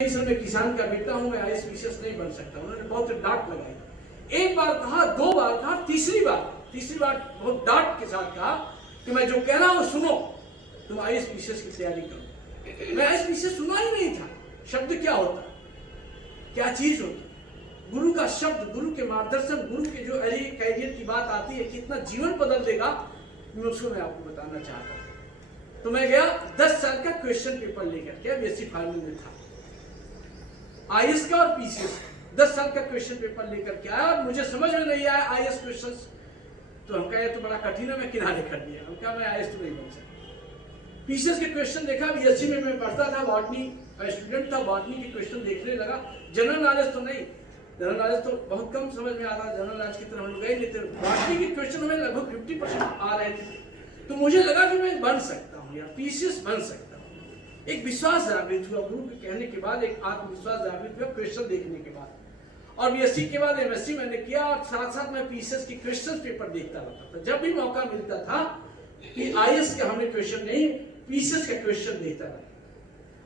मैं किसान का बेटा हूं, मैं आईएएस पीसीएस नहीं बन सकता। उन्होंने बहुत डांट लगाई। एक बार कहा, दो बार कहा, तीसरी बार बहुत डांट के साथ कहा कि मैं जो कह रहा हूं सुनो, तुम आईएएस पीसीएस की तैयारी करो। मैं आईएएस पीसीएस सुना ही नहीं था। शब्द क्या होता, क्या चीज होती, गुरु का शब्द, गुरु के मार्गदर्शन, गुरु के जो कैरियर की बात आती है, कितना जीवन बदल देगा, उसको मैं आपको बताना चाहता हूं। तो मैं गया 10 साल का क्वेश्चन पेपर लेकर के, बीएससी फार्मिंग में था, आईएएस का और पीसीएस 10 साल का क्वेश्चन पेपर लेकर के आया और मुझे समझ में नहीं आया आईएएस क्वेश्चंस। तो हम कहा ये तो बड़ा कठिन है, मैं किनारे कर दिया। हम कहा मैं आईएएस तो नहीं बन सकता। पीसीएस के क्वेश्चन देखा, बीएससी में मैं पढ़ता था, बॉटनी स्टूडेंट था, बॉटनी के क्वेश्चन देखने लगा। जनरल नॉलेज तो नहीं, जनरल नॉलेज तो बहुत कम समझ में आता, जनरल नॉलेज की तरफ हम लोग गए नहीं थे। बॉटनी के क्वेश्चन हमें लगभग 50% आ रहे थे। तो मुझे लगा कि मैं बन सकता हूँ यार, पीसीएस बन सकता हूँ। एक विश्वास जागृत हुआ, गुरु के कहने के बाद एक आत्मविश्वास जागृत हुआ क्वेश्चन देखने के बाद। और बीएससी के बाद एमएससी मैंने किया और साथ साथ मैं पीसीएस की क्वेश्चन पेपर देखता रहता था। जब भी मौका मिलता था कि आईएएस के हमने क्वेश्चन नहीं, पीसीएस का क्वेश्चन देखता रहा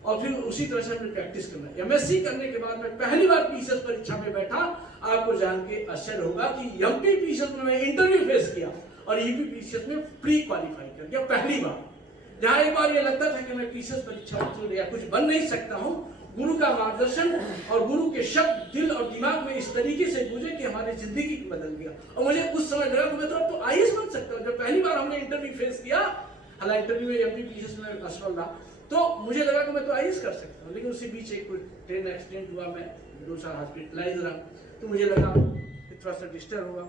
और फिर उसी तरह से हमने प्रैक्टिस करना। एमएससी करने के बाद मैं पहली बार पीसीएस परीक्षा में बैठा। आपको जान के आश्चर्य होगा कि एमपी पीसीएस में मैं इंटरव्यू फेस किया और यूपी पीसीएस में प्री क्वालिफाई कर गया पहली बार। जहां एक बार ये लगता था कि मैं पीसीएस परीक्षा उत्तीर्ण या कुछ बन नहीं सकता हूं, गुरु का मार्गदर्शन और गुरु के शब्द दिल और दिमाग में इस तरीके से गूंजे कि हमारी जिंदगी बदल गया। और मुझे उस समय लगा कि मैं तो अब तो आईएएस बन सकता हूं। जब पहली बार हमने इंटरव्यू फेस किया, हालांकि इंटरव्यू में एमपी पीसीएस में असफल रहा, तो मुझे लगा कि मैं तो आईएएस कर सकता हूँ। लेकिन उसी बीच एक ट्रेन एक्सीडेंट हुआ, मैं 2 साल हॉस्पिटलाइज रहा। तो मुझे लगा कि थोड़ा सा डिस्टर्ब हुआ।